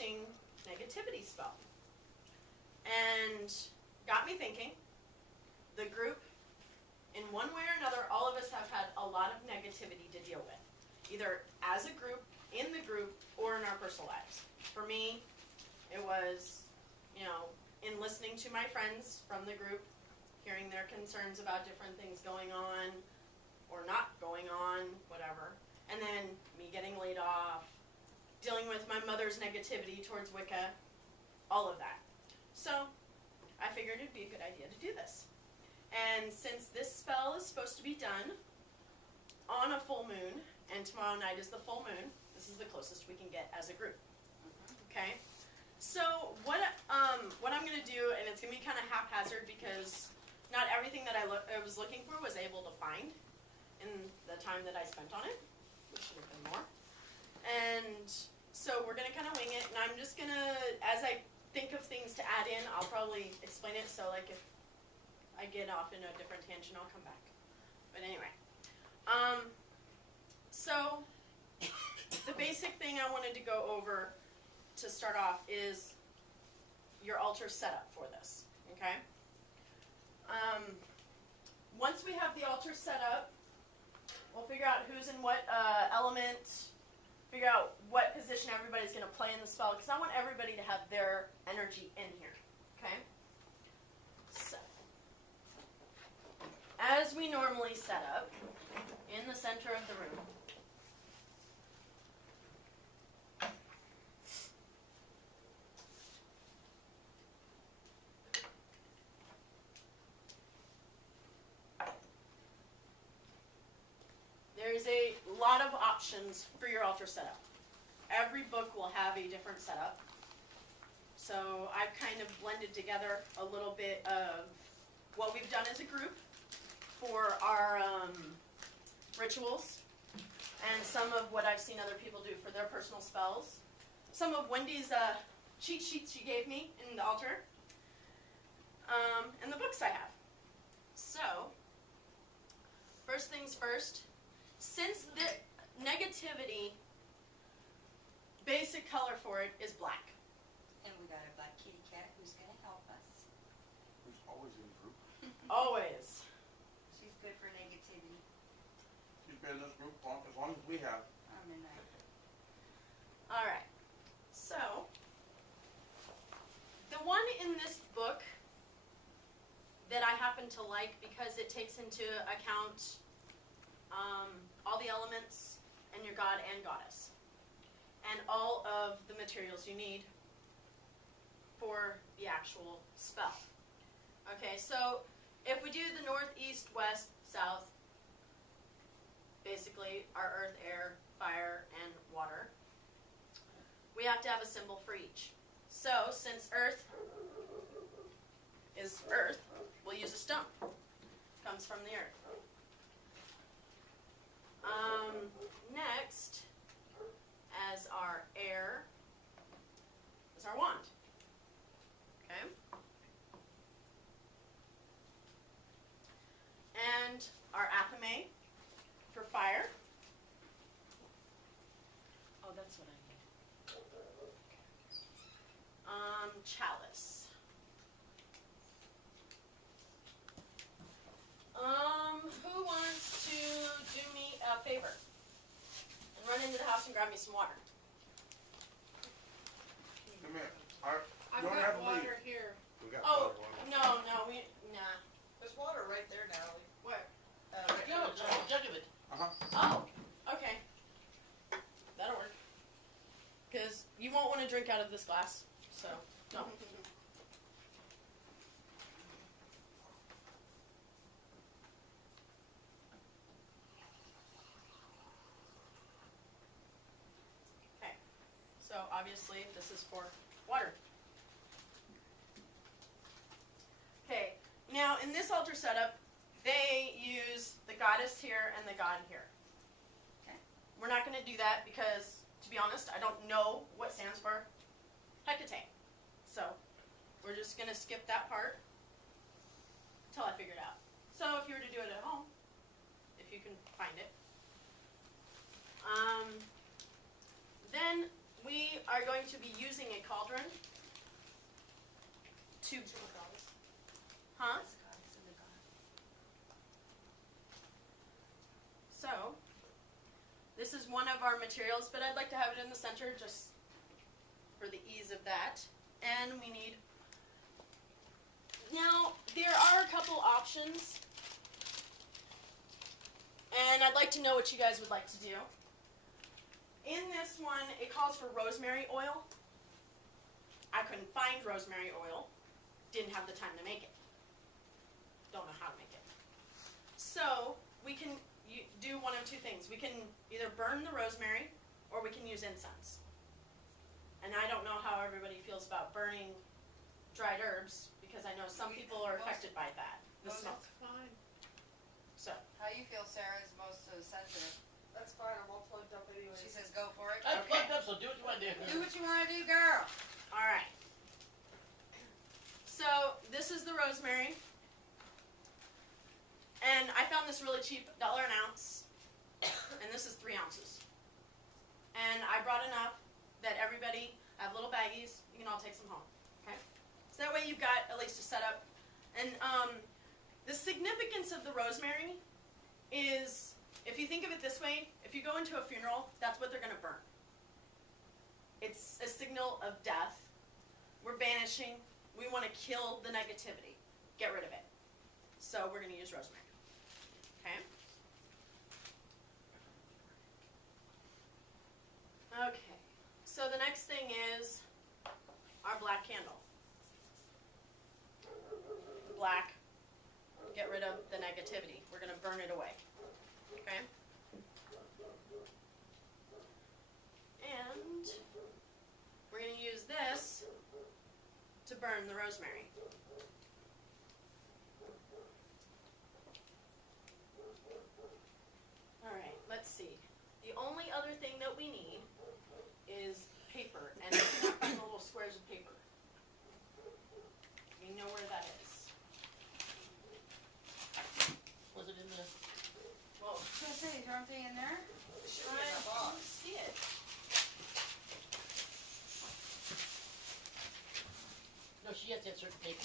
matching negativity spell. And got me thinking, the group, in one way or another, all of us have had a lot of negativity to deal with. Either as a group, in the group, or in our personal lives. For me, it was, in listening to my friends from the group, hearing their concerns about different things going on, or not going on, whatever. And then me getting laid off, dealing with my mother's negativity towards Wicca, all of that. So I figured it'd be a good idea to do this. And since this spell is supposed to be done on a full moon, and tomorrow night is the full moon, this is the closest we can get as a group. Okay? So what I'm going to do, and it's going to be kind of haphazard because not everything that I was looking for was able to find in the time that I spent on it, which should have been more. And so we're going to kind of wing it, and I'm just going to, as I think of things to add in, I'll probably explain it, so like if I get off in a different tangent, I'll come back. But anyway, so the basic thing I wanted to go over to start off is your altar setup for this, okay? Once we have the altar set up, we'll figure out who's in what element, figure out what position everybody's going to play in the spell, because I want everybody to have their energy in here, okay? So, as we normally set up, in the center of the room, there's a lot of options for your altar setup. Every book will have a different setup. So I've kind of blended together a little bit of what we've done as a group for our rituals, and some of what I've seen other people do for their personal spells. Some of Wendy's cheat sheets she gave me in the altar, and the books I have. So, first things first, since the negativity, basic color for it is black. And we got a black kitty cat who's going to help us. Who's always in the group. Always. She's good for negativity. She's been in this group as long as we have. Midnight. All right. So, the one in this book that I happen to like because it takes into account all the elements and your god and goddess, and all of the materials you need for the actual spell. Okay, so if we do the north, east, west, south, basically our earth, air, fire, and water, we have to have a symbol for each. So since earth is earth, we'll use a stone. Comes from the earth. Next, as our air, is our wand. Okay? And our athame for fire. Oh, that's what I need. Chalice. Who wants to do me a favor and run into the house and grab me some water? Come here. I've You don't have got to water leave. here. We got Oh, water. nah. There's water right there, Natalie. Where? Right Yeah, there. just a jug of it. Oh, okay. That'll work. Because you won't want to drink out of this glass, so don't. Okay, so obviously this is for water. Okay, now in this altar setup, they use the goddess here and the god here. Okay. We're not going to do that because, to be honest, I don't know what stands for Hecate. So we're just going to skip that part until I figure it out. So if you were to do it at home, if you can find it. Then we are are going to be using a cauldron to, huh? So, this is one of our materials, but I'd like to have it in the center just for the ease of that. And we need, now, there are a couple options, and I'd like to know what you guys would like to do. In this one, it calls for rosemary oil. I couldn't find rosemary oil. Didn't have the time to make it. Don't know how to make it. So, we can do one of two things. We can either burn the rosemary, or we can use incense. And I don't know how everybody feels about burning dried herbs, because I know some people are affected by that, the smoke. Fine. So, How you feel, Sarah, is most sensitive. That's fine, I'm all plugged up anyway. She says go for it. I'm Okay. plugged up, so do what you want to do. Do what you want to do, girl. alright. So, this is the rosemary. And I found this really cheap, $1 an ounce. And this is 3 ounces. And I brought enough that everybody, I have little baggies, you can all take some home. Okay? So that way you've got at least a setup. And the significance of the rosemary is, if you think of it this way, if you go into a funeral, that's what they're going to burn. It's a signal of death. We're banishing. We want to kill the negativity. Get rid of it. So we're going to use rosemary. Okay? Okay. So the next thing is our black candle. The black, get rid of the negativity. We're going to burn it away. Okay? And we're going to use this to burn the rosemary. Alright, let's see. The only other thing that we need is paper, and I cannot find the little squares of paper. You know where that is. Was it in the? Well, I was gonna say, is there anything in there? Should be in the I box. don't see it. No, she has to have certain paper.